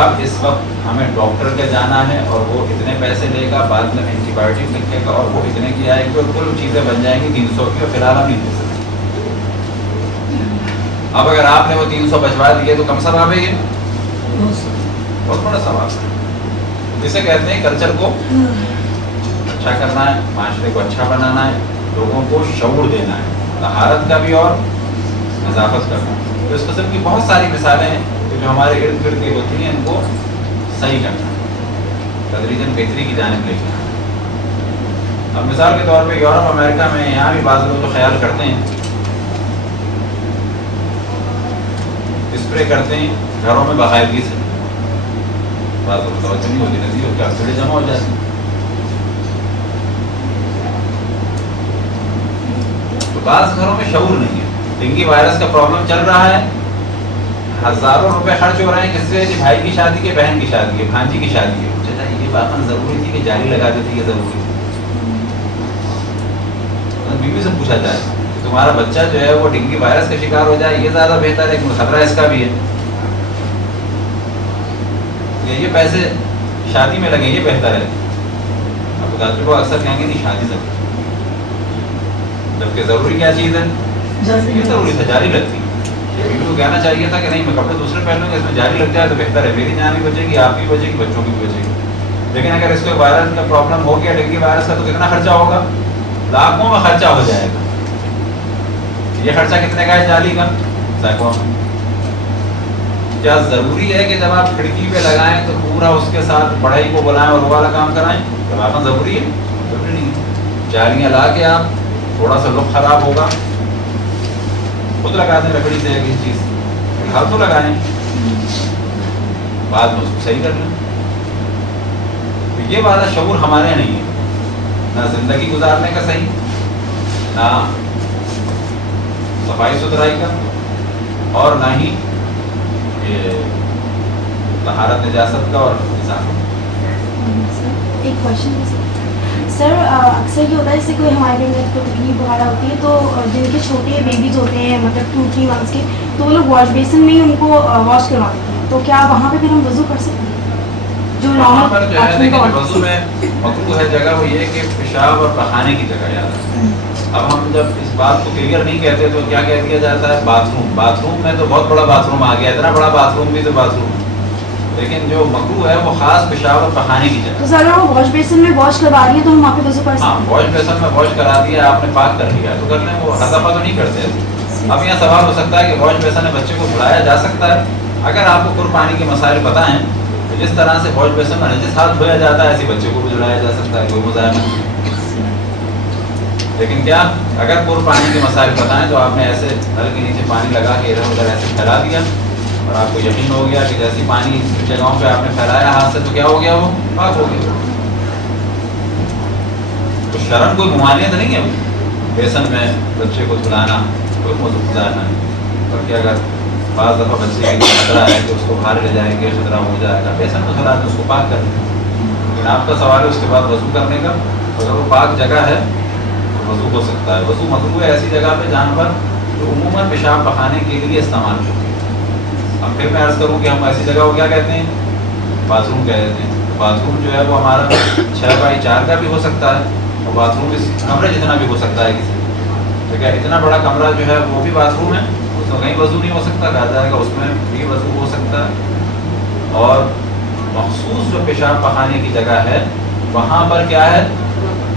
اب اس وقت ہمیں ڈاکٹر کے جانا ہے اور وہ اتنے پیسے لے گا، بعد میں اینٹی بایوٹک لکھے گا اور وہ اتنے کی آئے گی اور کل چیزیں بن جائیں گی 300 کی، اور فی الحال ہم نہیں دے سکتے. اب اگر آپ نے وہ 300 بچوا دیے تو کم ثواب ہے یہ؟ بہت بڑا ثواب ہے. جسے کہتے ہیں کلچر کو اچھا کرنا ہے، معاشرے کو اچھا بنانا ہے، لوگوں کو شعور دینا ہے، طہارت کا بھی اور نظافت کا بھی. تو اس قسم کی بہت ساری مثالیں ہیں کہ جو ہمارے ارد گرد کی ہوتی ہیں، ان کو صحیح کرنا ہے، تدریجاً بہتری کی جانب لے کے. اب مثال کے طور پہ یورپ امریکہ میں یہاں بھی بعض لوگ تو خیال کرتے ہیں، اسپرے کرتے ہیں گھروں میں باقاعدگی سے، بعض لوگ توجہ نہیں ہوتی ندی ہو کیا کیڑے جمع ہو جاتے ہیں. تو بعض گھروں میں شعور نہیں ہے. ڈینگی وائرس کا پرابلم چل رہا ہے، ہزاروں روپے خرچ ہو رہے ہیں کس سے؟ بھائی کی شادی کے، بہن کی شادی کے، بھانجی کی شادی ہے. چچا یہ بات ضروری تھی کہ جاری لگا دیتی، یہ ضروری تھی. بیوی سے پوچھا جائے تمہارا بچہ جو ہے وہ ڈینگی وائرس کا شکار ہو جائے یہ زیادہ بہتر ہے کہ خطرہ اس کا بھی ہے، یہ پیسے شادی میں لگیں یہ بہتر ہے. اب ڈاکٹر کو اکثر کہیں گے نہیں شادی ضروری، جبکہ ضروری کیا چیز ہے؟ یہ ضروری تھا، جاری لگتی. بیوی کو کہنا چاہیے تھا کہ نہیں میں کپڑے دوسرے پہن لوں گا، اس میں جاری لگ جائے تو بہتر ہے، میری جان بھی بچے گی، آپ کی بچے گی، بچوں کی بھی بچے گی. لیکن اگر اس کو وائرس کا پرابلم ہو گیا ڈینگی وائرس کا تو کتنا خرچہ ہوگا؟ لاکھوں میں خرچہ ہو جائے گا. یہ خرچہ کتنے کا ہے جالی کا؟ سینکڑوں میں. کیا ضروری ہے کہ جب آپ کھڑکی پہ لگائیں تو پورا اس کے ساتھ بڑھائی کو بلائیں اور وہ والا کام کرائیں؟ جب آپ ضروری ہے؟ ضروری نہیں ہے. جالیاں لا کے آپ تھوڑا سا لک خراب ہوگا، خود لگا دیں لکڑی سے کسی چیز، گھر تو لگائیں، بعد میں اس کو صحیح کر لیں. یہ والا شعور ہمارے نہیں ہے، نہ زندگی گزارنے کا صحیح، نہ صفائی ستھرائی کا، اور نہ ہی یہ طہارت نجاست کا اور نظافت. ایک کوشچن ہے سر، اکثر یہ ہوتا ہے جیسے کوئی ہمارے میں کوئی تکلیف وغیرہ ہوتی ہے تو جن کے چھوٹے بیبیز ہوتے ہیں مطلب 2-3 منتھس کے، تو وہ لوگ واش بیسن میں ہی ان کو واش کروا دیتے ہیں، تو کیا وہاں پہ پھر ہم وضو کر سکتے ہیں؟ وہاں پر جو ہے دیکھیں وضو میں مکروہ ہے جگہ وہ یہ کہ پیشاب اور پخانے کی جگہ یاد ہے. اب ہم جب اس بات کو کلیئر نہیں کہتے تو کیا کہہ دیا جاتا ہے؟ Bath room. باتھ روم میں تو بہت بڑا باتھ روم آ گیا، اتنا بڑا باتھ روم بھی تو باتھ روم ہے. لیکن جو مکروہ ہے وہ خاص پیشاب اور پخانے کی جگہ. تو سر وہ واش بیسن میں واش کروا رہی ہے تو ہم وہاں پہ وضو کر سکتے ہیں؟ ہاں واش بیسن میں واش کرا دیا آپ نے، پاک کر لیا تو کر لیں، وہ ہر دفعہ تو نہیں کرتے. اب یہاں سوال ہو سکتا ہے کہ واش بیسن میں بچے کو دھلایا جا سکتا ہے؟ اگر آپ کو پانی کے مسائل پتہ ہیں تو جس طرح سے واش بیسن میں جس ہاتھ دھویا جاتا ہے ایسے بچے کو بھی دھلایا جا سکتا ہے، کوئی مزاحمت نہیں. لیکن کیا اگر پانی کے مسائل پتہ ہیں تو آپ نے ایسے نل کے نیچے پانی لگا کے ادھر ادھر ایسے پھیلا دیا اور آپ کو یقین ہو گیا کہ جیسی پانی جگہوں پہ آپ نے پھیلایا ہاتھ سے تو کیا ہو گیا؟ وہ پاک ہو گیا. تو شرم کوئی ممانعت نہیں ہے بیسن میں بچے کو دھلانا، کوئی موضوع گزارنا نہیں. بلکہ اگر بعض دفعہ بچے کے لیے خطرہ ہے کہ اس کو باہر لے جائیں گے، خطرہ ہو جائے گا، بیسن میں دھلا کے اس کو پاک کر دیں. لیکن آپ کا سوال ہے اس کے بعد وضو کرنے کا، اگر وہ پاک جگہ ہے تو وضو ہو سکتا ہے. وضو مطلوب ہے ایسی جگہ پہ جہاں پر جو عموماً پیشاب پخانے کے لیے استعمال ہوتی ہے. اب پھر میں عرض کروں کہ ہم ایسی جگہ کو کیا کہتے ہیں؟ باتھ روم کہہ دیتے ہیں. باتھ روم جو ہے وہ ہمارا 6x4 کا بھی ہو سکتا ہے اور باتھ روم اس کمرے جتنا بھی ہو سکتا ہے کسی. ٹھیک ہے، اتنا بڑا کمرہ جو ہے وہ بھی باتھ روم ہے، اس میں کہیں وضو نہیں ہو سکتا، کہا جائے گا اس میں بھی وضو ہو سکتا ہے. اور مخصوص جو پیشاب پخانے کی جگہ ہے وہاں پر کیا ہے؟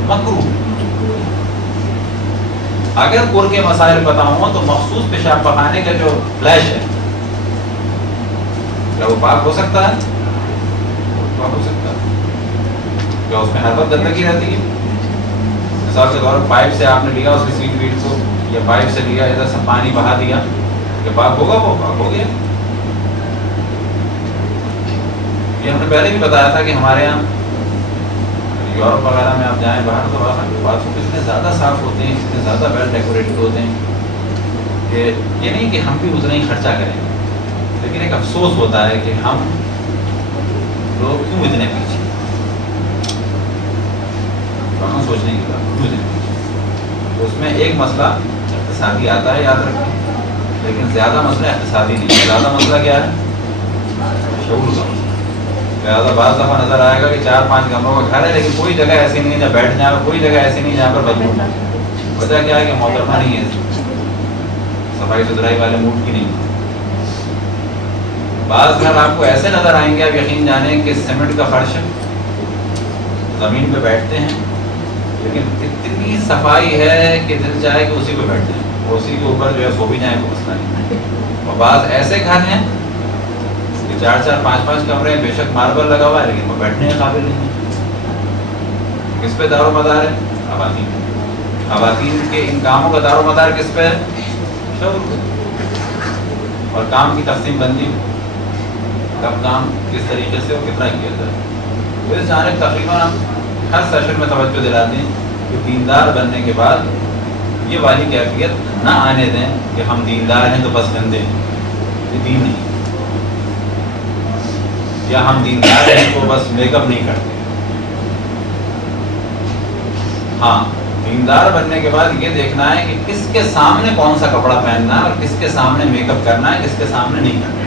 مکروہ. اگر کور کے مسائل پتہ ہوں تو مخصوص پیشاب پخانے کا جو فلیش ہے کیا وہ پاک ہو سکتا ہے؟ پاک ہو سکتا ہے. کیا اس میں ہر وقت گندگی رہتی ہے؟ مثال کے طور پر پائپ سے آپ نے لیا اس کی سیٹ ویٹ کو، یا پائپ سے لیا ادھر سے پانی بہا دیا، کہ پاک ہوگا؟ وہ پاک ہو گیا. یہ ہم نے پہلے بھی بتایا تھا کہ ہمارے یہاں یورپ وغیرہ میں آپ جائیں باہر تو باتھ روم اتنے زیادہ صاف ہوتے ہیں، اتنے زیادہ ویل ڈیکوریٹڈ ہوتے ہیں کہ یہ نہیں کہ ہم بھی اتنا ہی خرچہ کریں. لیکن ایک افسوس ہوتا ہے کہ ہم لوگ کیوں اتنے پیچھے، ہم سوچنے کی بات کیوں اتنے پیچھے. تو اس میں ایک مسئلہ اقتصادی آتا ہے یاد رکھیں، لیکن زیادہ مسئلہ اقتصادی نہیں ہے. زیادہ مسئلہ کیا ہے؟ شعور کا مسئلہ. لہٰذا بعض دفعہ نظر آئے گا کہ 4-5 کمروں کا گھر ہے لیکن کوئی جگہ ایسی نہیں ہے جہاں بیٹھ جائے, کوئی جگہ ایسی نہیں جہاں پر بدبو. وجہ کیا ہے کہ محترمہ نہیں ہے, صفائی ستھرائی والے موڈ کی نہیں. بعض گھر آپ کو ایسے نظر آئیں گے, آپ یقین جانیں کہ سیمنٹ کا فرش, زمین پہ بیٹھتے ہیں لیکن اتنی صفائی ہے کہ دل چاہے کہ اسی پہ بیٹھ جائیں, اور اسی کے اوپر جو ہے سو بھی جائیں کوئی مسئلہ نہیں. اور بعض ایسے گھر ہیں کہ 4-4, 5-5 کمرے ہیں, بے شک ماربل لگا ہوا ہے لیکن وہ بیٹھنے کے قابل نہیں ہے. کس پہ دار و مدار ہے؟ خواتین. خواتین کے ان کاموں کا دار و مدار کس پہ ہے؟ شوہر پہ. اور کام کی تقسیم بندی, کب کام کس طریقے سے اور کتنا کیا جائے. تو اس جانب تقریباً ہم ہر سیشن میں توجہ دلاتے ہیں کہ دیندار بننے کے بعد یہ والی کیفیت نہ آنے دیں کہ ہم دیندار ہیں تو بس گندے ہیں. یہ دین نہیں. یا ہم دیندار ہیں تو بس میک اپ نہیں کرتے. ہاں, دیندار بننے کے بعد یہ دیکھنا ہے کہ کس کے سامنے کون سا کپڑا پہننا ہے اور کس کے سامنے میک اپ کرنا ہے, کس کے سامنے نہیں کرنا.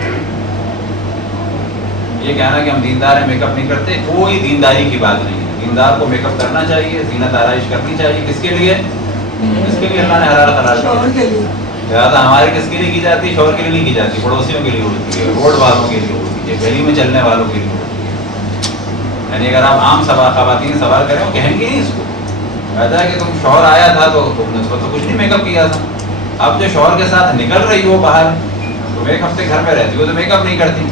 یہ کہنا کہ ہم دیندار ہیں میک اپ نہیں کرتے, کوئی دینداری کی بات نہیں ہے. دیندار کو میک اپ کرنا چاہیے, زینت آرائش کرنی چاہیے. کس کے لیے؟ اس کے لیے اللہ نے حلال قرار دیا. لہٰذا ہماری کس کے لیے کی جاتی ہے؟ شوہر کے لیے نہیں کی جاتی, پڑوسیوں کے لیے ہوتی ہے, روڈ والوں کے لیے ہوتی ہے, گلی میں چلنے والوں کے لیے ہوتی ہے. یعنی اگر آپ عام خواتین سوال کریں وہ کہیں گے نہیں اس کو. کہتا ہے کہ تم شوہر آیا تھا تو تم نے تو کچھ نہیں میک اپ کیا تھا. اب جو شوہر کے ساتھ نکل رہی ہو باہر, تم ایک ہفتے گھر میں رہتی ہو تو میک اپ نہیں کرتی.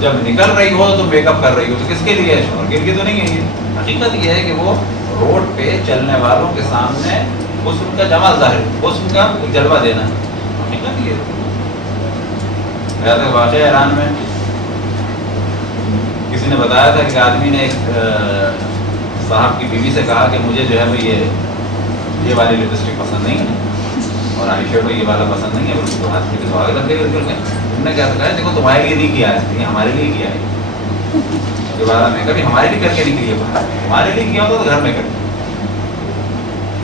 جب نکل رہی ہو تو میک اپ کر رہی ہو تو کس کے لیے ہے؟ شوہر کے لیے تو نہیں ہے. یہ حقیقت یہ ہے کہ وہ روڈ پہ چلنے والوں کے سامنے حسن کا جمال ظاہر, حسن کا جلوہ دینا. حقیقت یہ ہے. واقعہ ایران میں کسی نے بتایا تھا کہ آدمی نے ایک صاحب کی بیوی سے کہا کہ مجھے جو ہے وہ یہ والی لپسٹک پسند نہیں ہے اور آئی شیڈو یہ والا پسند نہیں ہے. اس کو ہاتھ کے سوال کر کے تم نے کیا کہا, دیکھو تمہارے لیے نہیں کیا ہے, ہمارے لیے کیا ہے. یہ والا میں کبھی ہمارے لیے کر کے نکلی ہے باہر, ہمارے لیے کیا ہوتا تو گھر میں کر کے,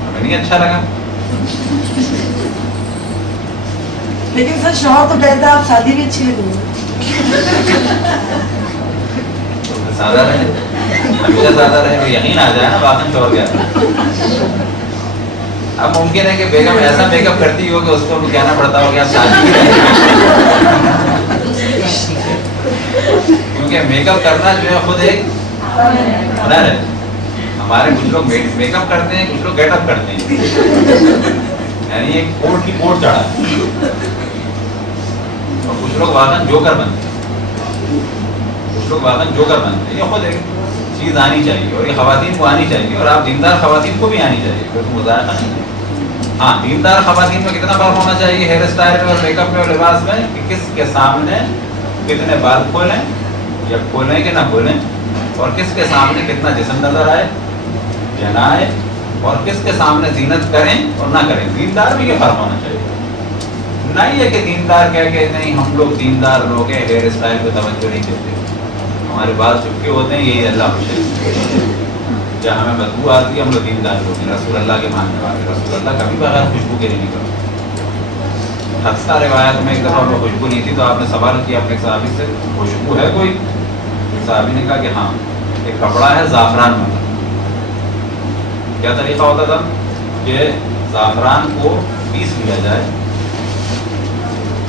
ہمیں نہیں اچھا لگا. لیکن سر شوہر تو کہتا ہے آپ شادی بھی اچھی لگی. سادہ رہے, ہمیشہ سادہ رہے, یقین آ جائے نا باقی شوہر کیا. اب ممکن ہے کہ بیگم ایسا میک اپ کرتی ہو کہ اس کو کہنا پڑتا ہو کہ آپ شادی, کیونکہ میک اپ کرنا جو ہے خود ایک ہنر ہے. ہمارے کچھ لوگ میک اپ کرتے ہیں, کچھ لوگ گیٹ اپ کرتے ہیں, یعنی ایک کوٹ کی کوٹ چڑھا, اور کچھ لوگ واقعاً جوکر بنتے ہیں, کچھ لوگ واقعاً جوکر بنتے ہیں. یہ خود ایک چیز آنی چاہیے اور یہ خواتین کو آنی چاہیے, اور آپ دیندار خواتین کو بھی آنی چاہیے, کیونکہ مظاہرہ نہیں ہے. ہاں, دیندار خواتین میں کتنا فرق ہونا چاہیے ہیئر اسٹائل میں اور میک اپ میں اور لباس میں, کہ کس کے سامنے کتنے بال کھولیں یا کھولیں کہ نہ کھولیں, اور کس کے سامنے کتنا جسم نظر آئے یا نہ آئے, اور کس کے سامنے زینت کریں اور نہ کریں. دیندار میں یہ فرق ہونا چاہیے. نہیں ہے کہ دیندار کہہ کے نہیں ہم لوگ دیندار لوگ ہیں, ہیئر اسٹائل پہ توجہ نہیں دیتے, ہمارے بال چپکے ہوتے ہیں, یہی اللہ خوش ہے. جہاں ہمیں بدبو آتی ہے ہم لوگ دیندار لوگ ہیں, رسول اللہ کے ماننے والے. رسول اللہ کبھی بغیر خوشبو کے نہیں نکلتے. حدثہ روایت میں ایک دفعہ خوشبو نہیں تھی تو آپ نے سوال کیا اپنے صحابی سے, خوشبو ہے کوئی؟ صحابی نے کہا کہ ہاں, ایک کپڑا ہے زعفران والا. کیا طریقہ ہوتا تھا کہ زعفران کو پیس لیا جائے.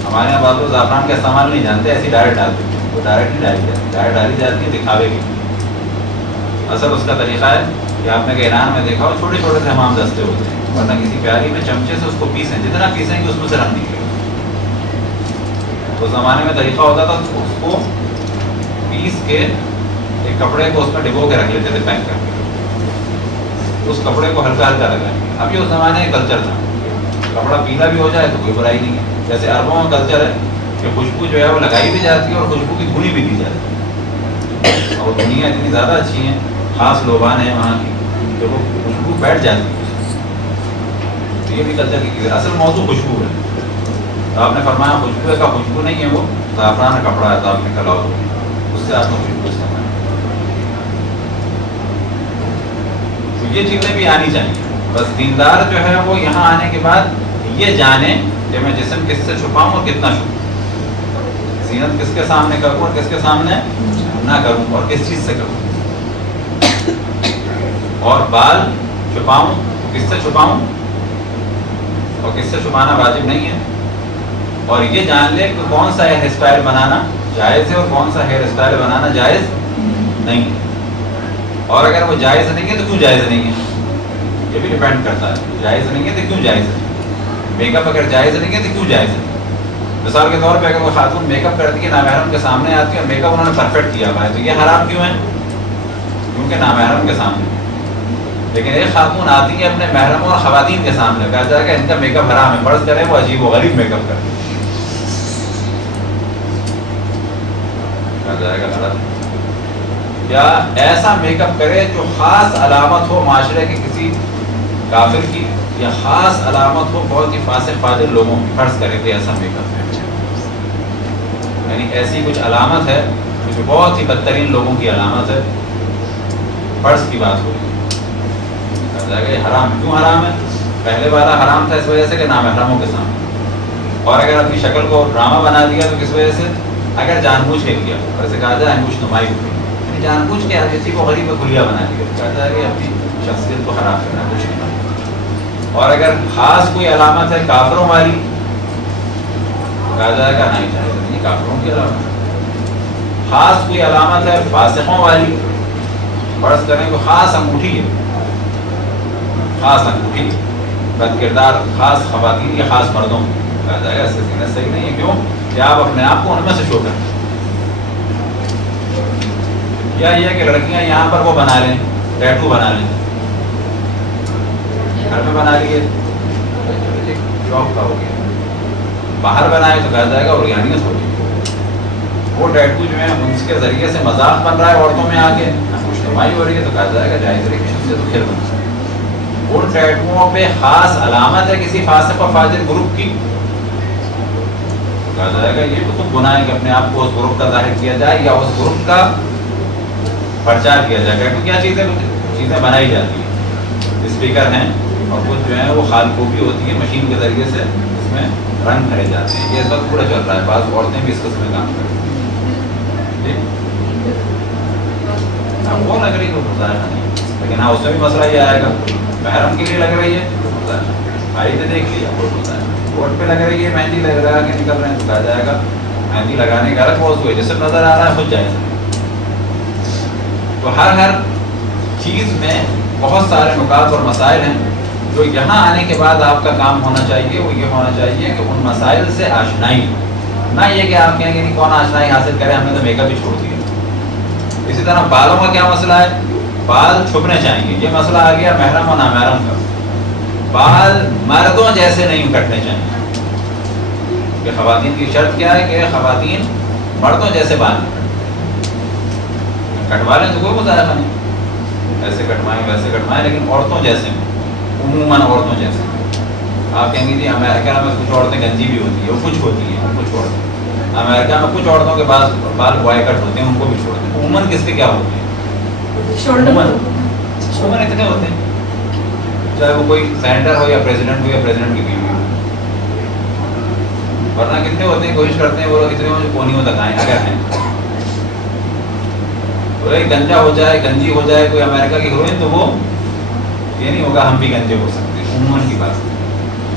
ہمارے یہاں بعض لوگ زعفران کا استعمال نہیں جانتے, ایسی ڈائریکٹ ڈالتے ہیں. وہ ڈائریکٹ نہیں ڈالی جاتی, ڈائریکٹ ڈالی جاتی ہے دکھاوے کی. اصل اس کا طریقہ ہے کہ آپ نے ایران میں دیکھا ہو چھوٹے چھوٹے سے حمام دستے ہوتے ہیں, ورنہ کسی پیاری میں چمچے سے اس کو پیسیں, جتنا پیسیں گے اس میں سے رنگ نکلے گا. اس زمانے میں طریقہ ہوتا تھا اس کو پیس کے ایک کپڑے کو اس میں ڈبو کے رکھ لیتے تھے پیک کر کے, اس کپڑے کو ہلکا ہلکا لگائیں گے. اب یہ اس زمانے کا کلچر تھا, کپڑا پیلا بھی ہو جائے تو کوئی برائی نہیں ہے. جیسے عربوں میں کلچر ہے کہ خوشبو جو ہے وہ لگائی بھی جاتی ہے اور خوشبو کی دھنی بھی دی جاتی ہے, اور دنیا اتنی زیادہ اچھی ہیں, خاص لوبان ہیں وہاں کی, کہ وہ خوشبو بیٹھ جاتی ہے. تو یہ بھی کلچر کی چیز ہے. اصل موضوع خوشبو ہے. تو آپ نے فرمایا خوشبو کا خوشبو نہیں ہے, وہ زعفران کا کپڑا ہے, تو آپ نے کلا ہو اس سے آپ نے خوشبو استعمال. تو یہ چیزیں بھی آنی چاہیے. بس دیندار جو ہے وہ یہاں آنے کے بعد یہ جانے کہ میں جسم کس سے چھپاؤں اور کتنا چھپاؤں, زینت کس کے سامنے کروں اور کس کے سامنے نہ کروں اور کس چیز سے کروں. اور بال چھپاؤں کس سے چھپاؤں اور کس سے چھپانا واجب نہیں ہے. اور یہ جان لے کہ کون سا ہیئر اسٹائل بنانا جائز ہے اور کون سا ہیئر اسٹائل بنانا جائز نہیں ہے. اور اگر وہ جائز نہیں ہے تو کیوں جائز نہیں ہے, یہ بھی ڈیپینڈ کرتا ہے. جائز نہیں ہے تو کیوں جائز ہے. میک اپ اگر جائز نہیں ہے تو کیوں جائز ہے. مثال کے طور پہ اگر وہ خاتون میک اپ کرتی ہے, نامحرم کے سامنے آتی ہے اور میک اپ انہوں نے پرفیکٹ کیا ہوا ہے, تو یہ حرام کیوں ہے؟ کیونکہ نامحرم کے سامنے. لیکن ایک خاتون آتی ہے اپنے محرم اور خواتین کے سامنے, کہا جائے گا ان کا میک اپ حرام ہے. فرض کرے وہ عجیب و غریب میک اپ کرے, کہا جائے گا غلط ہے. یا ایسا میک اپ کرے جو خاص علامت ہو معاشرے کے کسی کافر کی, یا خاص علامت ہو بہت ہی فاسق فاجر لوگوں کی. فرض کرے کہ ایسا میک اپ ہے, یعنی ایسی کچھ علامت ہے جو بہت ہی بدترین لوگوں کی علامت ہے. فرض کی بات ہوگی, کہا جائے گا یہ حرام ہے. کیوں حرام ہے؟ پہلے والا حرام تھا اس وجہ سے کہ نامحرموں کے سامنے. اور اگر اپنی شکل کو ڈرامہ بنا دیا تو کس وجہ سے؟ اگر جان بوجھ کے کیا, ویسے کہا جائے انگوش نمائی ہوئی, یعنی جان بوجھ کے کسی کو غریب و کھلیا بنا دیا, کہا جائے گا اپنی شخصیت کو خراب کرنا, کچھ نہیں. اور اگر خاص کوئی علامت ہے کافروں والی, کہا جائے گا نہیں جائے گا, نہیں کافروں کی علامت. خاص کوئی علامت ہے فاسقوں والی, فرض کریں کہ خاص انگوٹھی ہے, خاص انگوٹھی بد کردار خاص خواتین یا خاص مردوں, کہا جائے گا اس سے زینت صحیح نہیں ہے. کیوں کہ آپ اپنے آپ کو ان میں سے شو کریں. یا یہ کہ لڑکیاں یہاں پر وہ بنا لیں, ٹیٹو بنا لیں, گھر میں بنا لیے شوق کا ہو گیا. باہر بنائے تو کہا جائے گا اورگینیس ہو گئی. وہ ٹیٹو جو ہے اس کے ذریعے سے مذاق بن رہا ہے عورتوں میں آ کے, خوشنمائی ہو رہی ہے, تو کہا جائے گا جائز ہے, سے تو کھیل بنا. ان ٹیٹوؤں پہ خاص علامت ہے کسی فاسق و فاجر گروپ کی, کہا جائے گا یہ تو تم گناہ ہے کہ اپنے آپ کو اس گروپ کا ظاہر کیا جائے یا اس گروپ کا پرچار کیا جائے. ٹیٹو کیا چیزیں بنائی جاتی ہیں, اسپیکر ہیں اور کچھ جو ہیں وہ خالکوبی ہوتی ہے, مشین کے ذریعے سے اس میں رنگ بھرے جاتے ہیں. یہ اس وقت پورا چل رہا ہے, بعض عورتیں بھی اس قسم میں کام کرتی ہیں. اب وہ لگ رہی تو مظاہرہ نہیں, لیکن ہاں اس میں بھی مسئلہ یہ آئے گا, محرم کے لیے لگ رہی ہے بھائی نے دیکھ لیا, وہ مظاہرہ. کوٹ پہ لگ رہی ہے, مہندی لگ رہا ہے کہ نکل رہے ہیں, تو کہا جائے گا مہندی لگانے کا الگ موضوع ہے, جسم نظر آ رہا ہے خود جائز. تو ہر چیز میں بہت سارے نکات اور مسائل ہیں جو یہاں آنے کے بعد آپ کا کام ہونا چاہیے. وہ یہ ہونا چاہیے کہ ان مسائل سے آشنائی, نہ یہ کہ آپ کہیں گے نہیں کون آشنائی حاصل کرے, ہم نے تو میک اپ ہی چھوڑ دیا. اسی طرح بالوں کا کیا مسئلہ ہے, بال چھپنے چاہیے, یہ مسئلہ آ گیا محرم اور نامحرم کا. بال مردوں جیسے نہیں کٹنے چاہیے, کہ خواتین کی شرط کیا ہے کہ خواتین مردوں جیسے بال کٹوا لیں تو کوئی مظاہرہ نہیں, ایسے کٹوائیں ویسے کٹوائیں, لیکن عورتوں جیسے عموماً عورتوں جیسے. آپ کہیں گے جی امریکہ میں کچھ عورتیں گنجی بھی ہوتی ہے, وہ کچھ ہوتی ہیں, کچھ عورتیں امریکہ میں کچھ عورتوں کے پاس بال بوائے کٹ ہوتے ہیں, ان کو بھی چھوڑتے ہیں. عموماً کس کے کیا ہوتے ہیں, عموماً اتنے ہوتے ہیں, چاہے وہ کوئی سینیٹر ہو یا پریزیڈنٹ ہو یا پریزیڈنٹ کی بیوی ہو. ورنہ کتنے ہوتے ہیں کوشش کرتے ہیں وہ لوگ اتنے ہو جو کونیوں تک آئیں, اگر ہیں گنجا ہو جائے گنجی ہو جائے کوئی امریکہ کی ہیروئن, تو وہ یہ نہیں ہوگا ہم بھی گنجے ہو سکتے ہیں. عموماً کی بات.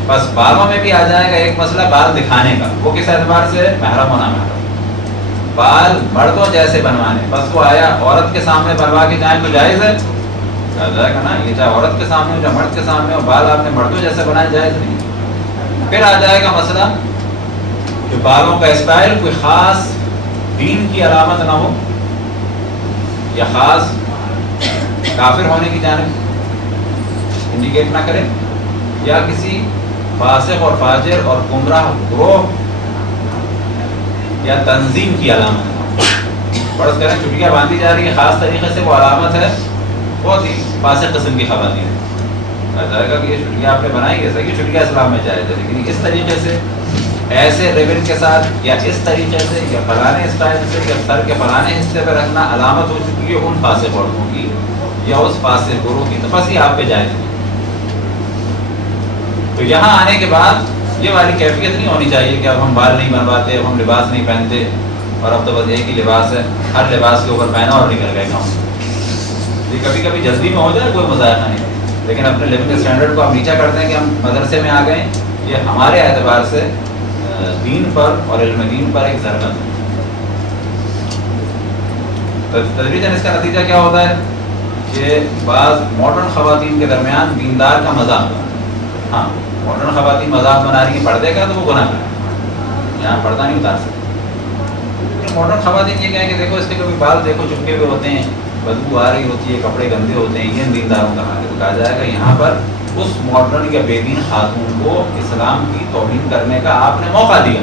بس بالوں میں بھی آ جائے گا ایک مسئلہ بال دکھانے کا, وہ کس اعتبار سے محرم ہونا محرم. بال مردوں جیسے بنوانے, بس وہ آیا عورت کے سامنے بنوا کے جائیں تو جائز ہے, کہا جائے گا نا یہ چاہے عورت کے سامنے ہو چاہے مرد کے سامنے ہو, بال آپ نے مردوں جیسے بنائے جائز نہیں. پھر آ جائے گا مسئلہ کہ بالوں کا اسٹائل کوئی خاص دین کی علامت نہ ہو یا خاص کافر ہونے کی جانب انڈیکیٹ نہ کرے, یا کسی فاسق اور فاجر اور گمراہ گروہ یا تنظیم کی علامت. فرض کریں چھٹیاں باندھی جا رہی ہے خاص طریقے سے, وہ علامت ہے بہت ہی فاسق قسم کی خواتین. کہا جائے گا کہ یہ چھٹیاں آپ نے بنائی ہے صحیح, چھٹیاں اسلام میں جائز ہے, لیکن اس طریقے سے ایسے ریبن کے ساتھ یا اس طریقے سے یا فلانے اسٹائل سے یا سر کے فلانے حصے پہ رکھنا علامت ہو چکی ہے ان فاسق عورتوں کی یا اس فاسق گروہ کی, تو بس یہ آپ پہ جائز ہے. تو یہاں آنے کے بعد یہ والی کیفیت نہیں ہونی چاہیے کہ اب ہم بال نہیں بنواتے, اب ہم لباس نہیں پہنتے, اور اب تو بس ایک ہی لباس ہے، ہر لباس کے اوپر پہنا اور نکل گئے گاؤں. یہ کبھی کبھی جلدی میں ہو جائے کوئی مذائقہ نہیں، لیکن اپنے لیونگ اسٹینڈرڈ کو ہم نیچا کرتے ہیں کہ ہم مدرسے میں آ گئے. یہ ہمارے اعتبار سے دین پر اور علم دین پر ایک ضربت ہے. تدریجاً اس کا نتیجہ کیا ہوتا ہے کہ بعض ماڈرن خواتین کے درمیان دیندار کا مذاق. ہاں ماڈرن خواتین مذاق بنا رہی ہیں پردے کا تو وہ گناہ ہے، یہاں پردہ نہیں اتار سکتے. ماڈرن خواتین یہ کہیں کہ دیکھو اس کے کبھی بال دیکھو چپکے ہوئے ہوتے ہیں، بدبو آ رہی ہوتی ہے، کپڑے گندے ہوتے ہیں، یہ دینداروں کا حال ہے. تو کہا جائے گا یہاں پر اس ماڈرن یا بے دین خاتون کو اسلام کی توہین کرنے کا آپ نے موقع دیا.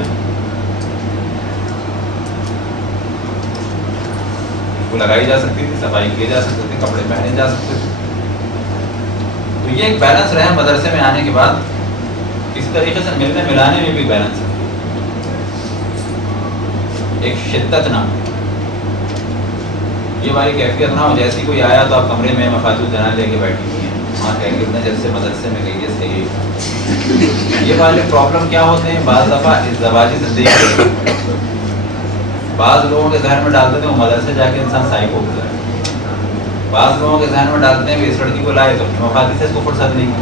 لگائی جا سکتی تھی، صفائی کی جا سکتی تھی، کپڑے پہنے جا سکتے تھے. تو یہ ایک بیلنس رہے مدرسے میں آنے کے بعد. کسی طریقے سے ملنے ملانے میں بھی بیلنس ہے، ایک شدت نہ ہو، یہ والی کیفیت نہ ہو جیسی کوئی آیا تو آپ کمرے میں مفاتیح جنان لے کے بیٹھی ہوئی ہیں، وہاں کہیں گے جیسے مدرسے میں گئی ہے صحیح. یہ والے پرابلم کیا ہوتے ہیں بعض دفعہ ازدواجی زندگی کے بعض لوگوں کے ذہن میں ڈالتے ہیں وہ مدرسے جا کے انسان سائیکو ہو جائے. بعض لوگوں کے ذہن میں ڈالتے ہیں کہ اس لڑکی کو لائے تو مفادی سے اس کو فرصت نہیں ہے.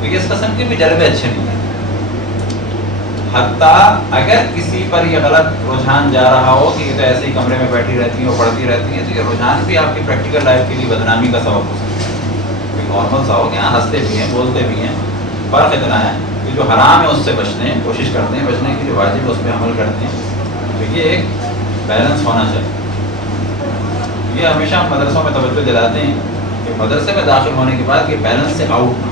تو یہ اس قسم کے بھی جذبے اچھے نہیں ہیں. حتیٰ اگر کسی پر یہ غلط رجحان جا رہا ہو کہ یہ تو ایسے ہی کمرے میں بیٹھی رہتی ہیں اور پڑھتی رہتی ہیں، تو یہ رجحان بھی آپ کی پریکٹیکل لائف کے لیے بدنامی کا سبب ہو سکتا ہے. نارمل سا ہو کہ ہاں ہنستے بھی ہیں بولتے بھی ہیں، فرق اتنا ہے کہ جو حرام ہے اس سے بچنے کوشش کرتے ہیں، بچنے کی جو واجب ہے اس پہ عمل کرتے ہیں. تو یہ ایک بیلنس ہونا چاہیے. یہ ہمیشہ ہم مدرسوں میں توجہ دلاتے ہیں کہ مدرسے میں داخل ہونے کے بعد یہ بیلنس سے آؤٹ نہ،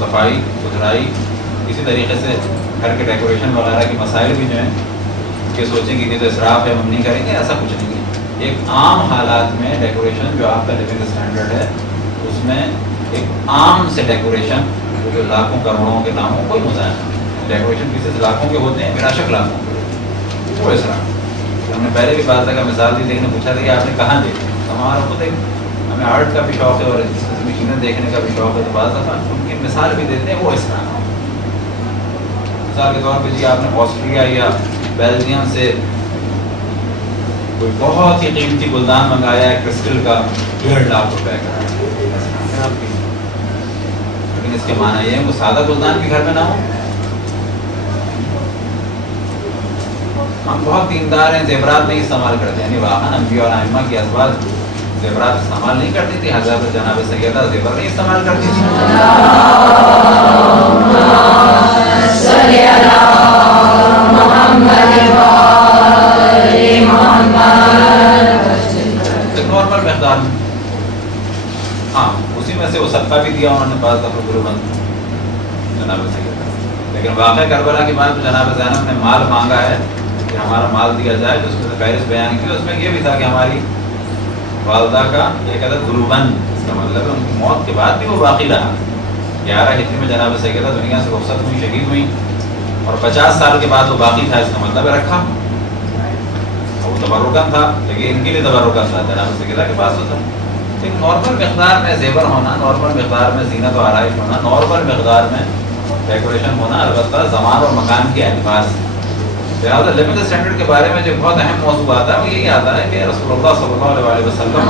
صفائی ستھرائی، اسی طریقے سے گھر کے ڈیکوریشن وغیرہ کے مسائل بھی جو ہیں کہ سوچیں کہ یہ تو اسراف ہے ہم نہیں کریں گے، ایسا کچھ نہیں ہے. ایک عام حالات میں ڈیکوریشن جو آپ کا لیونگ اسٹینڈرڈ ہے اس میں ایک عام سے ڈیکوریشن جو لاکھوں کروڑوں کے ناموں کوئی مذائقہ نہیں. ڈیکوریشن پیسز لاکھوں کے ہوتے ہیں، بلا شک لاکھوں کے، وہ اسراف. ہم نے پہلے بھی بات کا مثال دی، لیکن پوچھا تھا کہ آپ نے کہاں دیکھی. ہمارا خود ایک ہمیں آرٹ کا بھی شوق ہے اور اس قسم کی چیزیں دیکھنے کا بھی شوق ہے، تو بعض دفعہ ان کی مثال بھی دیتے ہیں وہ اسراف. مثال کے طور پہ جی آپ نے آسٹریا یا بیلجیم سے کوئی بہت ہی قیمتی گلدان منگایا ہے کرسٹل کا 1.5 لاکھ روپے کا، لیکن اس کے معنی یہ ہے وہ سادہ گلدان بھی گھر میں نہ ہو. ہم بہت دیندار ہیں، زیورات نہیں استعمال کرتے، یعنی واقعا انبیاء اور ائمہ کی ازواج زیورات استعمال نہیں کرتی تھی. حضرت جناب سیدہ زیور نہیں استعمال کرتی تھی. نارمل مقدار میں، ہاں اسی میں سے وہ صدقہ بھی دیا انہوں نے بعض دفعہ غلوبند جناب سیدہ. لیکن واقعہ کربلا کے بعد جناب زینب نے مال مانگا ہے کہ ہمارا مال دیا جائے، جو اس میں سے فہرست بیان کی اس میں یہ بھی تھا کہ ہماری والدہ کا ایک عدد غلوبند، اس کا مطلب ہے ان کی موت کے بعد بھی وہ باقی رہا. 11 ہجری میں جناب سیدہ دنیا سے رخصت ہوئی، شہید ہوئی، اور 50 سال کے بعد وہ باقی تھا. اس کا مطلب ہے رکھا، اور وہ تبرکن تھا، لیکن ان کے لیے تبرکن تھا، جناب سیدہ کے پاس ہوتا. ایک نارمل مقدار میں زیور ہونا، نارمل مقدار میں زینت و آرائش ہونا، نارمل مقدار میں ڈیکوریشن ہونا، البتہ زمان اور مکان کے اعتبار سے. لہٰذا لیونگ اسٹینڈرڈ کے بارے میں جو بہت اہم موضوع آتا ہے وہ یہی آتا ہے کہ رسول اللہ صلی اللہ علیہ وسلم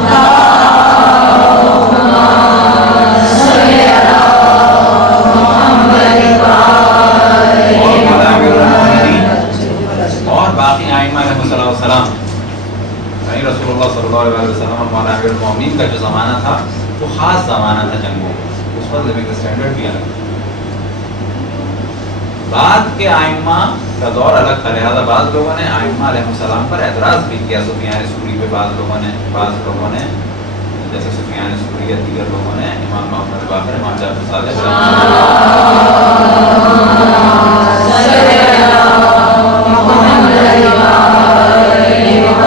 اور باقی ائمہ علیہ السلام، یعنی رسول اللہ صلی اللہ علیہ وسلم اور مولانا امیر المومنین کا جو زمانہ تھا وہ خاص زمانہ تھا جنگوں کا، اس پر لیونگ اسٹینڈرڈ بھی الگ. بعد کے ائمہ کا دور الگ تھا، لہٰذا بعض لوگوں نے ائمہ علیہ السلام پر اعتراض بھی کیا. سفیان ثوری پہ بعض لوگوں نے جیسے سفیان ثوری یا دیگر لوگوں نے امام محمد باقر، امام جعفر صادق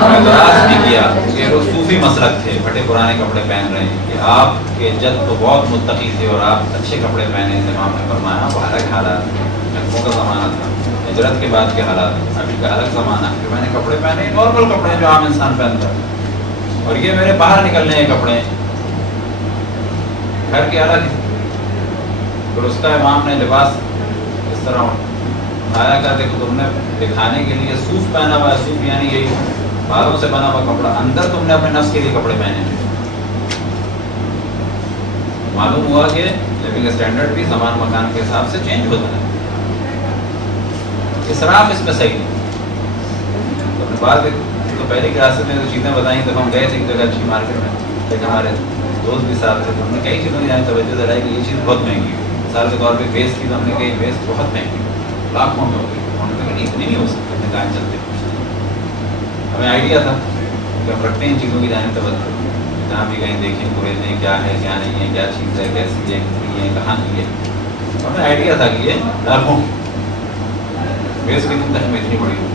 اعتراض بھی کیا کہ وہ صوفی مسلک تھے، پھٹے پرانے کپڑے پہن رہے ہیں، کہ آپ کے جد تو بہت متقی تھے اور آپ اچھے کپڑے پہنے تھے. امام نے فرمایا وہ الگ حالات، جنگوں کا زمانہ تھا، ہجرت کے بعد کے حالات، ابھی کا الگ زمانہ ہے. میں نے کپڑے پہنے نارمل کپڑے جو عام انسان پہنتا ہے، اور یہ میرے باہر نکلنے کے کپڑے گھر کے الگ. پھر اس کا امام نے لباس اس طرح اٹھایا کر دیکھو تم نے دکھانے کے لیے صوف پہنا ہوا ہے، صوف یعنی یہی بالوں سے بنا ہوا کپڑا، اندر تم نے اپنے نفس کے لیے کپڑے پہنے ہیں. معلوم ہوا کہ لیونگ اسٹینڈرڈ بھی زمان مکان کے حساب سے چینج ہوتا ہے. اسراف اس میں صحیح نہیں. تو اپنے بعد تو پہلی کلاس میں جو چیزیں بتائیں جب ہم گئے تھے ایک جگہ اچھی مارکیٹ میں، لیکن ہمارے دوست بھی ساتھ تھے تو ہم نے کئی چیزوں کی جانب توجہ دلائی کہ یہ چیز بہت مہنگی ہے. مثال کے طور پہ بیس کی تو ہم نے کہی بیس بہت مہنگی ہے، لاکھوں میں ہو گئی. انہوں نے کہا اتنی نہیں ہو سکتی، اپنے کام چلتے. ہمیں آئیڈیا تھا کہ ہم رکھتے ہیں ان چیزوں کی جانب توجہ، جہاں بھی کہیں دیکھیں پورے دیں کیا ہے کیا نہیں ہے، کیا چیز ہے، کیسی ہے، کتنی ہے، کہاں کی ہے. ہمیں آئیڈیا تھا کہ یہ لاکھوں بیس کی تم تک میں اتنی بڑی ہوں.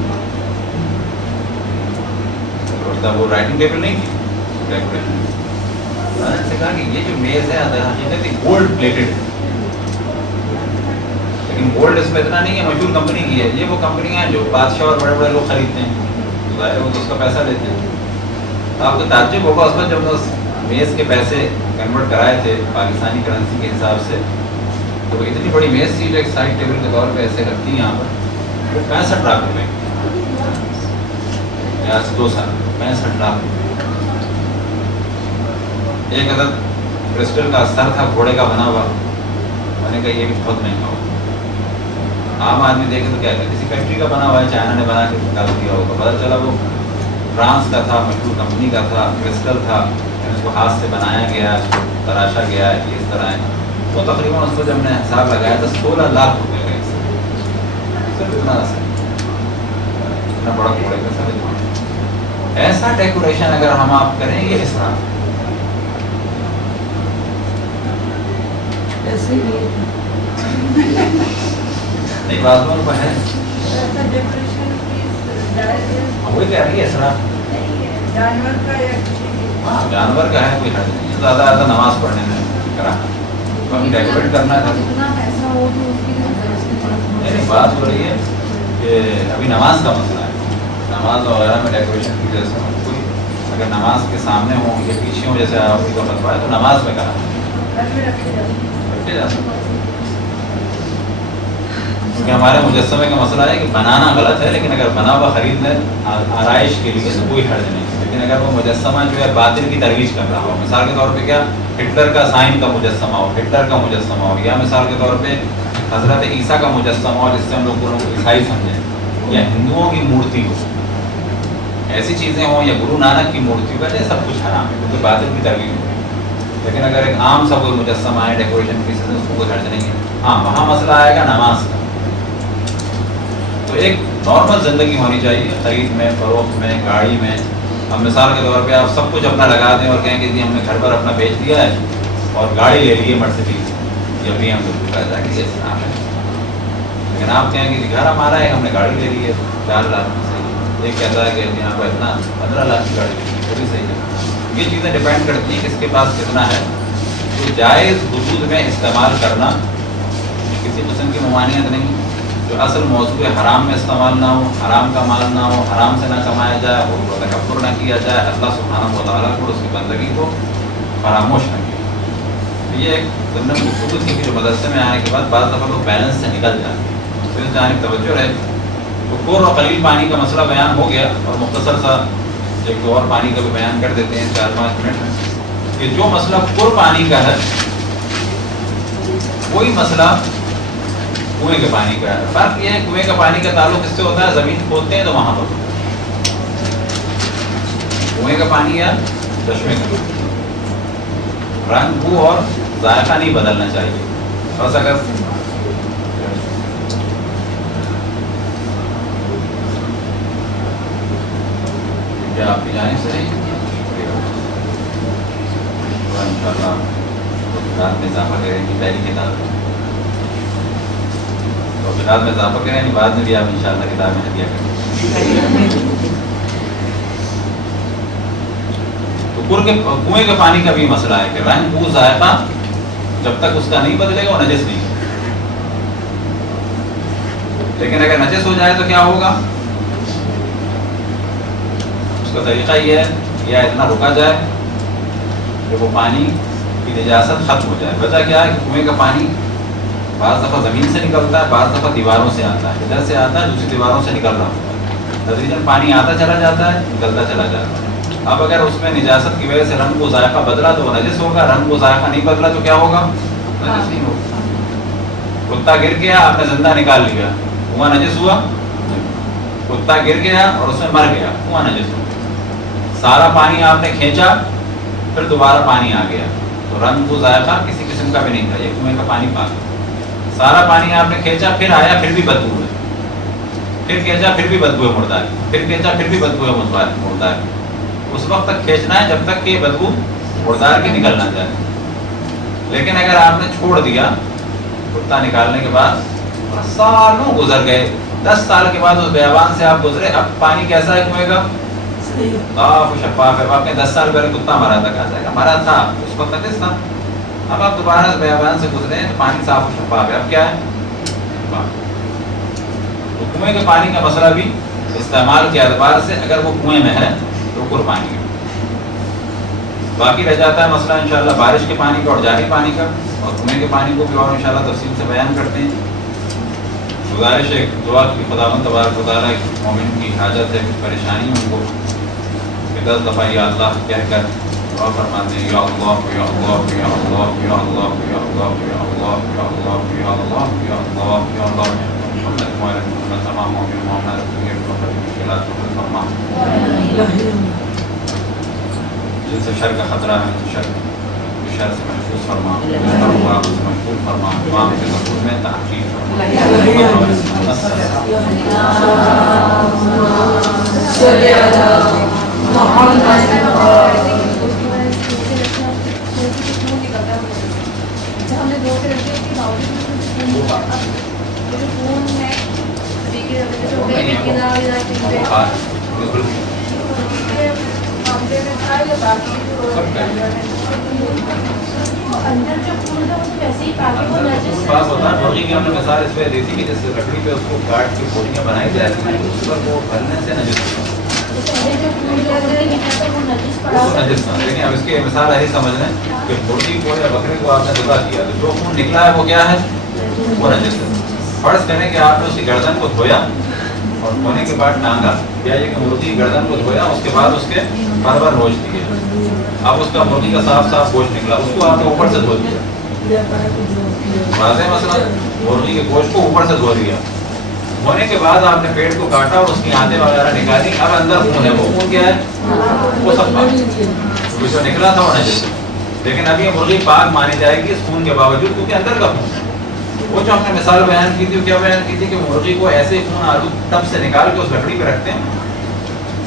وہ رائٹنگ ٹیبل نہیں تھی ڈیکوریشن. میں نے کہا کہ یہ جو میز ہے حقیقت گولڈ پلیٹڈ، لیکن گولڈ اس میں اتنا نہیں ہے، مشہور کمپنی کی ہے. یہ وہ کمپنیاں ہیں جو بادشاہ اور بڑے بڑے لوگ خریدتے ہیں، وہ تو اس کا پیسہ لیتے ہیں. آپ کو تعجب ہوگا اس میں جب اس میز کے پیسے کنورٹ کرائے تھے پاکستانی کرنسی کے حساب سے، تو اتنی بڑی میز تھی جو ایک سائڈ ٹیبل کے طور پہ ایسے رکھتی ہیں یہاں پر، وہ 65 لاکھ روپے یا 2 سال 65 لاکھ روپے. ایک عدد کرسٹل کا استر تھا گھوڑے کا بنا ہوا. میں نے کہا یہ بھی بہت مہنگا ہوگا. عام آدمی دیکھے تو کیا کہ کسی فیکٹری کا بنا ہوا ہے، چائنا نے بنا کے نکال دیا ہوگا. پتہ چلا وہ فرانس کا تھا، مشہور کمپنی کا تھا، کرسٹل تھا، اس کو ہاتھ سے بنایا گیا، اس کو تراشا گیا ہے کہ اس طرح ہے. وہ تقریباً اس کو جب نے حساب لگایا تو 16 لاکھ روپے کا صرف اتنا سا اتنا بڑا گھوڑے کا سر. ایسا ڈیکوریشن اگر ہم آپ کریں یہ اسراف ہے. ایسے ہی نہیں بازوں کو ہے وہی کہہ رہی ہے اسراف. جانور کا یا ہاں جانور کا ہے کوئی حرج نہیں ہے. زیادہ زیادہ نماز پڑھنے میں کرانا، ہم ڈیکوریٹ کرنا تھا. نہیں بات ہو رہی ہے کہ ابھی نماز کا مسئلہ ہے. نماز وغیرہ میں ڈیکوریشن کی وجہ سے کوئی اگر نماز کے سامنے ہوں یا پیچھے ہوں جیسے آپ کا فتویٰ ہے تو نماز میں کرانا رکھے جا سکتے. کیونکہ ہمارے مجسمے کا مسئلہ ہے کہ بنانا غلط ہے، لیکن اگر بنا ہوا خرید لیں آرائش کے لیے تو کوئی حرج نہیں. لیکن اگر وہ مجسمہ جو ہے باطل کی ترویج کر رہا ہو، مثال کے طور پہ کیا ہٹلر کا سائن کا مجسمہ ہو، ہٹلر کا مجسمہ ہو، یا مثال کے طور پہ حضرت عیسیٰ کا مجسمہ ہو جس سے ہم لوگوں کو عیسائی سمجھیں، یا ہندوؤں کی مورتی ہو، ایسی چیزیں ہوں، یا گرو نانک کی مورتی ہو، یہ سب کچھ حرام ہے کیونکہ باطل کی ترویج ہو. لیکن اگر ایک عام سا کوئی مجسمہ ہے ڈیکوریشن پیس ہے اس کو کوئی حرج نہیں ہے. ہاں وہاں مسئلہ آئے گا نماز کا. تو ایک نارمل زندگی ہونی چاہیے خرید میں، فروخت میں، گاڑی میں. اب مثال کے طور پہ آپ سب کچھ اپنا لگا دیں اور کہیں کہ جی ہم نے گھر پر اپنا بیچ دیا ہے اور گاڑی لے لی ہے مرسیڈیز یا BMW کا، جا کے اسلام ہے. لیکن آپ کہیں کہ گھر ہمارا ہے، ہم نے گاڑی لے لی ہے 4 لاکھ سے. ایک کہتا ہے کہ یہاں پر اتنا 15 لاکھ کی گاڑی لے لی، وہ بھی صحیح ہے. یہ چیزیں ڈپینڈ کرتی ہیں کس کے پاس کتنا ہے. تو جائز حدود میں استعمال کرنا کسی قسم کی ممانعت نہیں. جو اصل موضوع حرام میں استعمال نہ ہو، حرام کا مال نہ ہو، حرام سے نہ کمایا جائے، اور تکبر نہ کیا جائے، اللہ سبحانہ و تعالیٰ کو اس کی بندگی کو فراموش نہ کیا. یہ ایک ضمن گفتگو تھی کہ جو مدرسے میں آنے کے بعد بعض دفعہ لوگ بیلنس سے نکل جاتے ہیں، تو اس جانب توجہ رہے. تو کور اور قلیل پانی کا مسئلہ بیان ہو گیا، اور مختصر سا ایک دو اور پانی کا بھی بیان کر دیتے ہیں 4-5 منٹ میں. کہ جو مسئلہ کور پانی کا ہے وہی مسئلہ کنویں کے پانی کا ہے. فرق یہ ہے کنویں کا پانی کا تعلق اس سے ہوتا ہے زمین کھودتے ہیں تو وہاں پر کنویں کا پانی یا چشمے کا رنگ بو اور ذائقہ نہیں بدلنا چاہیے. بس اگر کیا آپ کی جانب سے نہیں تو انشاءاللہ رات میں اضافہ کریں گی پہلی کتاب تو رات میں اضافہ کریں گے، بعد میں بھی آپ انشاءاللہ کتابیں ہدیہ کریں. تو کنویں کے پانی کا بھی مسئلہ ہے کہ رنگ بو ذائقہ جب تک اس کا نہیں بدلے گا وہ نجس نہیں ہے. لیکن اگر نجس ہو جائے تو کیا ہوگا؟ اس کا طریقہ یہ ہے یا اتنا رکا جائے کہ وہ پانی کی نجاست ختم ہو جائے. وجہ کیا ہے کہ کنویں کا پانی بعض دفعہ زمین سے نکلتا ہے، بعض دفعہ دیواروں سے آتا ہے، ادھر سے آتا ہے دوسری دیواروں سے نکل رہا ہوتا ہے، تدریجاً پانی آتا چلا جاتا ہے، نکلتا چلا جاتا ہے۔ اب اگر اس میں نجاست کی وجہ سے رنگ و ذائقہ بدلا تو وہ نجس ہوگا، رنگ و ذائقہ نہیں بدلا تو کیا ہوگا؟ نجس نہیں ہوگا۔ کتا گر گیا، آپ نے زندہ نکال لیا، ہوا نجس ہوا؟ کتا گر گیا اور اس میں مر گیا، ہوا نجس ہوا۔ سارا پانی آپ نے کھینچا، پھر دوبارہ پانی آ گیا تو رنگ و ذائقہ کسی قسم کا بھی نہیں تھا، یہ کنویں کا پانی پاک۔ سارا پانی آپ نے کھینچا، پھر آیا، پھر بھی بدبو ہے، پھر کھینچا پھر بھی بدبو ہے مردار کی، پھر کھینچا پھر بھی بدبو ہے مردار کی۔ اس وقت تک کھینچنا ہے جب تک کہ یہ بدبو مردار کی نکل نہ جائے۔ لیکن اگر آپ نے چھوڑ دیا کتا نکالنے کے بعد، سالوں گزر گئے، 10 سال کے بعد اس بیابان سے آپ گزرے، اب پانی کیسا ہے کنویں کا؟ صاف و شفاف ہے۔ آپ نے 10 سال پہلے کتا مرا تھا، کہا جائے گا مرا تھا، اس وقت نجس تھا۔ اب آپ دوبارہ اس بیابان سے گزرے تو پانی صاف و شفاف ہے، اب کیا ہے؟ تو کنویں کے پانی کا مسئلہ بھی استعمال کے اعتبار سے اگر وہ کنویں میں ہے تو قربانی ہے۔ باقی رہ جاتا ہے مسئلہ انشاءاللہ بارش کے پانی کا اور جاری پانی کا، اور کنویں کے پانی کو بھی اور انشاءاللہ تفصیل سے بیان کرتے ہیں۔ گزارش ہے دعا کی خداوند تبارک و تعالیٰ مومن کی حاجت ہے، کچھ پریشانی ہے ان کو، کہ 10 دفعہ یا اللہ کہہ کر دعا فرماتے ہیں، یا اللہ یا اللہ یا اللہ یا اللہ یا اللہ یا اللہ یا اللہ یا اللہ یا اللہ یا اللہ، محمد ہمارے محمد تمام مومن مومنات دنیا کی بڑی مشکلات کو حل فرما، جن سے شر کا خطرہ ہے شر سے محفوظ فرما، سے محفوظ فرما، تمام کے ضرور میں تحقیق فرما۔ اندر جو پھول تھا وہ تو ویسے ہی پاک ہے، وہ نجس ہے۔ پاک ہوتا ہے، مرغی کی ہم نے مثال اس پہ دی تھی کہ جس لکڑی پہ اس کو کاٹ کے پوٹیاں بنائی جاتی ہیں، اس پر وہ بھرنے سے نجس ہوتا ہے، پہلے جو پھول نکلا تھا وہ نجس پڑا وہ نجس تھا۔ لیکن اب اس کی مثال ایسی سمجھ لیں کہ مرغی کو یا بکری کو آپ نے ذبح کیا تو جو خون نکلا ہے وہ کیا ہے؟ وہ نجس ہے۔ فرض کریں کہ آپ نے اس کی گردن کو دھویا اور دھونے کے بعد ٹانگا، یا یہ کہ مرغی کی گردن کو دھویا اس کے بعد اس کے بھر بھر گوشت دیے، اب اس کا مرغی کا صاف صاف گوشت نکلا، اس کو آپ نے اوپر سے دھو دیا، واضح مسئلہ، مرغی کے گوشت کو اوپر سے دھو دیا، دھونے کے بعد آپ نے پیٹ کو کاٹا اور اس کی آنتیں وغیرہ نکالی، اب اندر خون ہے، وہ خون کیا ہے؟ وہ سب پاک، جو نکلا تھا وہ نجس ہے۔ لیکن اب یہ مرغی پاک مانی جائے گی اس خون کے باوجود، کیونکہ اندر کا خون ہے۔ وہ جو ہم نے مثال بیان کی تھی، کیا بیان کی تھی کہ مرغی کو ایسے خون آلو تب سے نکال کے اس لکڑی پہ رکھتے ہیں،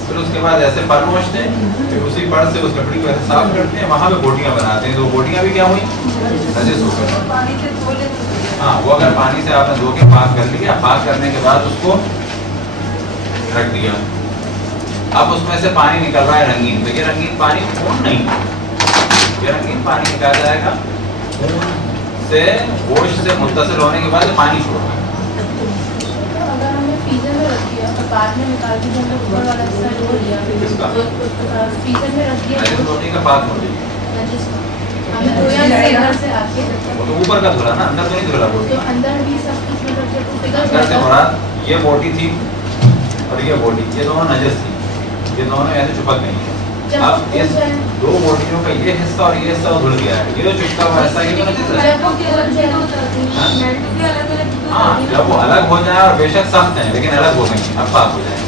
پھر اس کے بعد ایسے پر نوچتے ہیں، پھر اسی پر سے اس لکڑی کو ایسے صاف کرتے ہیں، وہاں پہ بوٹیاں بناتے ہیں، تو بوٹیاں بھی کیا ہوئی؟ نجس ہو گئی۔ ہاں، وہ اگر پانی سے آپ نے دھو کے پاک کر لیا، پاک کرنے کے بعد اس کو رکھ دیا، اب اس میں سے پانی نکل رہا ہے رنگین، تو یہ رنگین پانی خون نہیں، یہ رنگین پانی نکالا جائے گا خون سے، گوشت سے متصل ہونے کے بعد پانی چھوڑ گا۔ اگر ہم نے فریزر میں رکھ دیا اور بعد میں نکال کے ہم نے اوپر والا حصہ دھو لیا، فریزر میں رکھ دیا نجس روٹی کا پاک ہوتی نجس، ہم نے دھویا ادھر سے آ کے، وہ تو اوپر کا دھلا نا، اندر تو نہیں دھلا بوٹی، تو اندر بھی سب کچھ مطلب جب پگھل اندر سے جائے گا، مراد یہ بوٹی تھی اور یہ بوٹی، یہ دونوں نجس تھی، یہ دونوں ایسے چپک نہیں ہے۔ اب اس دو بوٹیوں کا یہ حصہ اور یہ حصہ دھل گیا ہے، یہ جو چپکا ہوا ایسا یہ تو نجس ہے۔ ہاں، جب وہ الگ ہو جائے اور بے شک سخت ہیں لیکن الگ ہو گئی ہیں، اب پاک ہو جائیں گے۔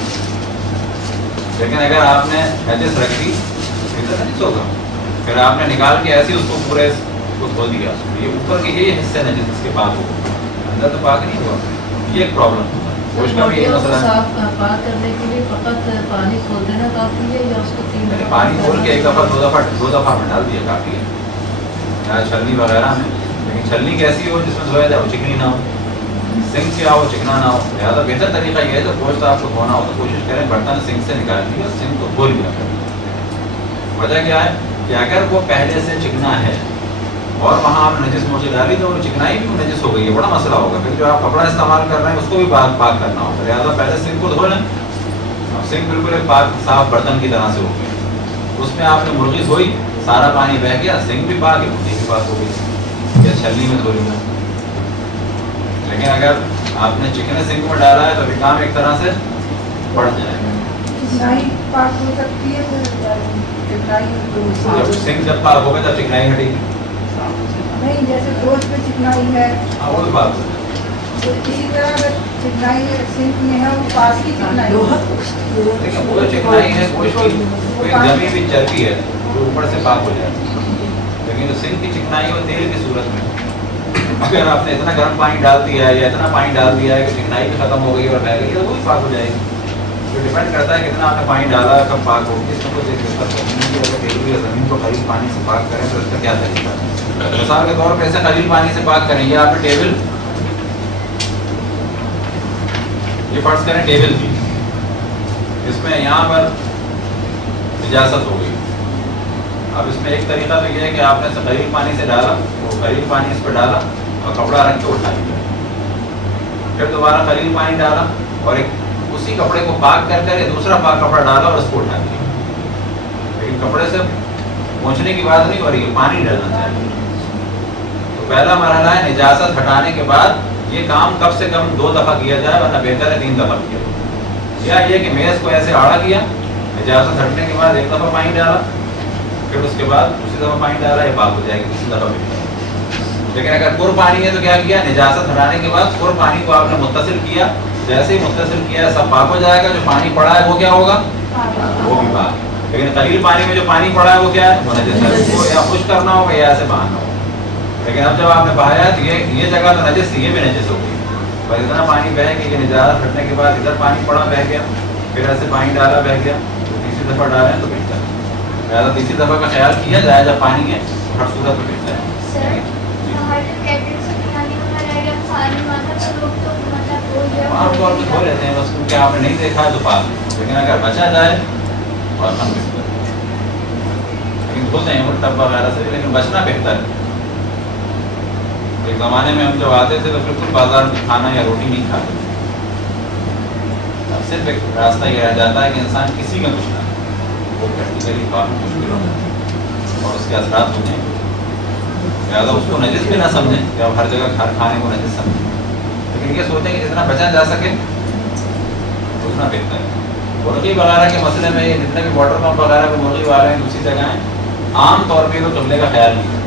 لیکن اگر آپ نے نجس رکھ دی تو نجس ہوگا، پھر آپ نے نکال کے ایسے اس کو پورے کو دھو دیا، یہ اوپر کے یہ حصے نجس اس کے پاک ہو گئے، اندر تو پاک نہیں ہوا، یہ ایک پرابلم ہوتا ہے۔ گوشت کا بھی یہ مسئلہ ہے، پاک کرنے کے لیے فقط پانی کھول دینا کافی ہے یا اس کو 3 یعنی پانی کھول کے ایک دفعہ دو دفعہ میں ڈال دیا کافی ہے، یا چھلنی وغیرہ میں، لیکن چھلنی کیسی ہو جس میں دھویا جائے وہ چکنی نہ ہو، سنک سے آؤ چکنا نہ ہو، لہٰذا بہتر طریقہ یہ ہے جب گوشت آپ کو دھونا ہو تو کوشش کریں برتن سنک سے نکال لیا، سنک کو دھو لیا کریں۔ وجہ کیا ہے کہ اگر وہ پہلے سے چکنا ہے اور وہاں آپ نجس مرغی ڈالی تو وہ چکنائی بھی نجس ہو گئی ہے، بڑا مسئلہ ہوگا، پھر جو آپ کپڑا استعمال کر رہے ہیں اس کو بھی پاک کرنا ہوگا، لہٰذا پہلے سنک کو دھو لیں، سنک بالکل ایک پاک صاف برتن کی طرح سے ہو گئی، اس میں آپ نے مرغی دھوئی، سارا پانی بہہ گیا، سنک بھی پاک ہے، مرغی بھی پاک ہو گئی، یا چھلنی میں دھو لیا۔ لیکن اگر آپ نے چکن سنک میں ڈالا ہے تو بھی کام ایک طرح سے بڑھ جائے گا. چکنائی پاک ہو سکتی ہے جب سنک جب پاک ہوگا تب چکنائی ہٹے گی. نہیں جیسے گوشت میں چکنائی ہے ہاں وہ تو بات ہے. تو اسی طرح اگر چکنائی سنک میں ہے وہ پاس کی چکنائی لیکن وہ چکنائی ہے گوشت کی کوئی جمی ہوئی چربی ہے جو اوپر سے پاک ہو جاتی ہے. لیکن جو سنک کی چکنائی وہ تیل کی صورت میں اگر آپ نے اتنا گرم پانی ڈال دیا ہے یا اتنا پانی ڈال دیا ہے کہ چکنائی بھی ختم ہو گئی اور بہ گئی تو وہ بھی پاک ہو جائے گی. تو ڈپینڈ کرتا ہے کتنا آپ نے پانی ڈالا کب پاک ہوگی. اس میں کچھ اگر ٹیبل یا زمین کو خلیل پانی سے پاک کریں تو اس کا کیا طریقہ ہے. مثال کے طور پہ ایسے خلیل پانی سے پاک کریں. یہ آپ نے ٹیبل یہ فرض کریں ٹیبل تھی, اس میں یہاں پر نجاست ہو گئی. اب اس میں ایک طریقہ تو یہ ہے کہ آپ نے خلیل پانی سے ڈالا, وہ خلیل پانی اس پہ ڈالا اور کپڑا رکھ کے اٹھا لیا, پھر دوبارہ خلیل پانی ڈالا اور ایک اسی کپڑے کو پاک کر کر دوسرا پاک کپڑا ڈالا اور اس کو اٹھا دیا. لیکن کپڑے سے پہنچنے کی بات نہیں ہو رہی ہے, پانی ڈالنا چاہیے. تو پہلا مرحلہ ہے نجاست ہٹانے کے بعد یہ کام کم سے کم 2 دفعہ کیا جائے, ورنہ بہتر ہے 3 دفعہ کیا جائے. یا یہ کہ میز کو ایسے آڑا کیا, نجاست ہٹنے کے بعد 1 دفعہ پانی ڈالا, پھر اس کے بعد دوسری دفعہ پانی ڈالا, یہ پاک ہو جائے گی دوسری دفعہ بھی. لیکن اگر پر پانی ہے تو کیا کیا, نجاست ہٹانے کے بعد پر پانی کو آپ نے متصل کیا, جیسے ہی متصل کیا سب پاک ہو جائے گا. جو پانی پڑا ہے وہ کیا ہوگا, وہ بھی پاک. لیکن قلیل پانی میں جو پانی پڑا ہے وہ کیا ہے, وہ نجس ہے. اس کو یا خشک کرنا ہوگا یا ایسے بہانا ہوگا. لیکن اب جب آپ نے بہایا تو یہ جگہ تو نجس تھی, یہ بھی نجس ہو گئی. اور اتنا پانی بہے کہ یہ نجاست ہٹنے کے بعد ادھر پانی پڑا بہہ گیا, پھر ایسے پانی ڈالا بہہ گیا, تو تیسری دفعہ ڈالیں تو بہتر ہے. لہٰذا تیسری دفعہ کا خیال کیا جائے جب پانی ہے ہر صورت میں بہتر ہے. عام طور پہ دھو لیتے ہیں بس, کیونکہ آپ نے نہیں دیکھا ہے تو پاک. لیکن اگر بچا جائے تو ہم بہتر ہے. لیکن دھوتے ہیں وہ ٹب وغیرہ سے, لیکن بچنا بہتر ہے. ایک زمانے میں ہم جب آتے تھے تو بالکل بازار میں کھانا یا روٹی نہیں کھاتے. اب صرف ایک راستہ یہ رہ جاتا ہے کہ انسان کسی میں کچھ نہ وہ پریکٹیکلی کافی مشکل ہو جاتی ہے اور اس کے اثرات ہوتے ہیں. لہٰذا اس کو نجس بھی نہ سمجھیں کہ آپ ہر جگہ کھانے کو نجس سمجھیں, لیکن یہ سوچیں کہ جتنا بچا جا سکے اتنا بہتر ہے. مرغی وغیرہ کے مسئلے میں یہ جتنے بھی واٹر پمپ وغیرہ کے مرغی والے ہیں دوسری جگہیں عام طور پہ تو قبلے کا خیال نہیں کرتے.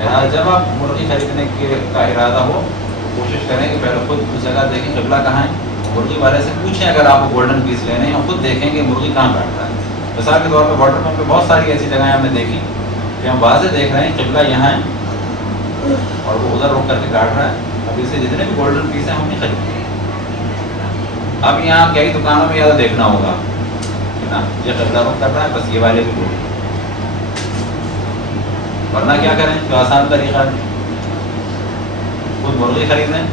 لہٰذا جب آپ مرغی خریدنے کا ارادہ ہو تو کوشش کریں کہ پہلے خود اس جگہ دیکھیں قبلہ کہاں ہے. مرغی والے سے پوچھیں اگر آپ کو گولڈن پیس لینے ہیں, اور خود دیکھیں کہ مرغی کہاں کاٹ رہا ہے. مثال کے طور پہ واٹر پمپ پہ بہت ساری ایسی جگہیں ہم نے دیکھی کہ ہم واضح دیکھ رہے ہیں قبلہ یہاں ہے اور وہ ادھر رک کر کے کاٹ رہا ہے. اب اسے جتنے بھی گولڈن پیس ہیں ہم نہیں خریدتے. اب یہاں کئی دکانوں میں زیادہ دیکھنا ہوگا کہ نا یہ قبلہ رخ کر رہا ہے, بس یہ والے بھی لوگ, ورنہ کیا کریں جو آسان طریقہ ہے خود مرغی خرید لیں,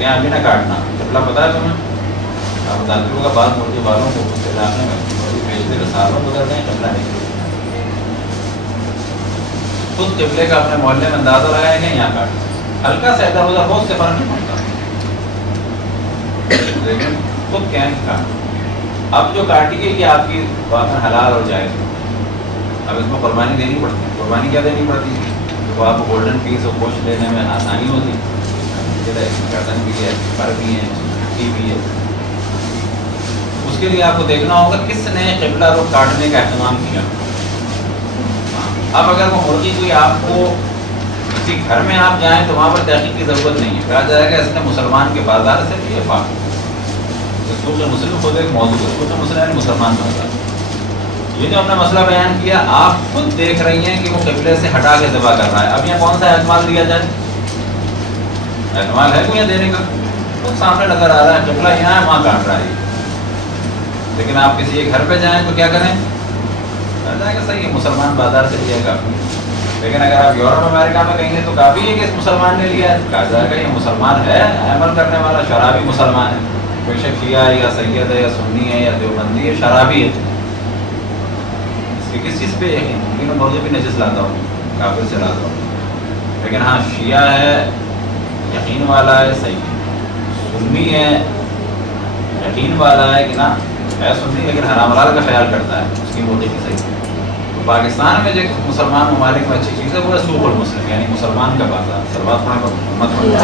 یہاں بھی نہ کاٹنا. قبلہ پتہ ہے تمہیں, آپ دانتوں کا بعض مرغی والوں کو اس علاقے میں مرغی بیچتے ہوئے سالوں گزر گئے, قبلہ نہیں کرتے. خود قبلے کا اپنے محلے میں اندازہ لگائیں گے, یہاں کاٹ ہلکا سا ادھر ادھر ہو, اس سے فرق نہیں پڑتا, لیکن خود کہیں کاٹ. اب جو کاٹی گئی کہ آپ کی بات میں حلال ہو جائے گی. اب اس میں قربانی دینی پڑتی ہے. قربانی کیا دینی پڑتی ہے, تو آپ کو گولڈن پیس اور گوشت لینے میں آسانی ہوتی ہے. گردن بھی ہے, پر بھی ہے, چھٹی بھی ہے. اس کے لیے آپ کو دیکھنا ہوگا کس نے قبلہ رخ کاٹنے کا اہتمام کیا. اب اگر وہ مرغی کوئی آپ کو کسی گھر میں آپ جائیں تو وہاں پر تحقیق کی ضرورت نہیں ہے, کہا جائے گا اس نے مسلمان کے بازار سے بھی یہ پاک. سوچ مسلم خود ایک موضوع ہے, سوچ مسلم مسلمان بازار. یہ جو ہم نے مسئلہ بیان کیا آپ خود دیکھ رہی ہیں کہ وہ قبلے سے ہٹا کے ذبح کر رہا ہے. اب یہاں کون سا احتمال دیا جائے, احتمال ہے کوئی دینے کا, خود سامنے نظر آ رہا ہے قبلہ یہاں ہے وہاں کاٹ رہا ہے. لیکن آپ کسی کے گھر پہ جائیں تو کیا کریں, جائے گا صحیح ہے مسلمان بازار سے لیا کافی. لیکن اگر آپ یورپ امریکہ میں کہیں گے تو کافی ہے کہ اس مسلمان نے لیا ہے, کہا جائے گا یہ مسلمان ہے, عمل کرنے والا شرابی مسلمان ہے. بے شک شیعہ ہے یا سید ہے یا سنی ہے یا دیوبندی ہے, شرابی ہے. اس کی کس چیز پہ یقین, ممکن مرغی بھی نجس لاتا ہوں, کافر سے لاتا ہوں. لیکن ہاں شیعہ ہے, یقین والا ہے, صحیح ہے. سنی ہے, یقین والا ہے کہ نا ہے سنی لیکن حرام حلال کا خیال کرتا ہے, اس کی مرغی کی صحیح ہے. پاکستان میں جو مسلمان ممالک میں اچھی چیز ہے وہ ہے سوق المسلم، یعنی مسلمان کا بازار، سلوات پڑھیں، امت پڑھیں۔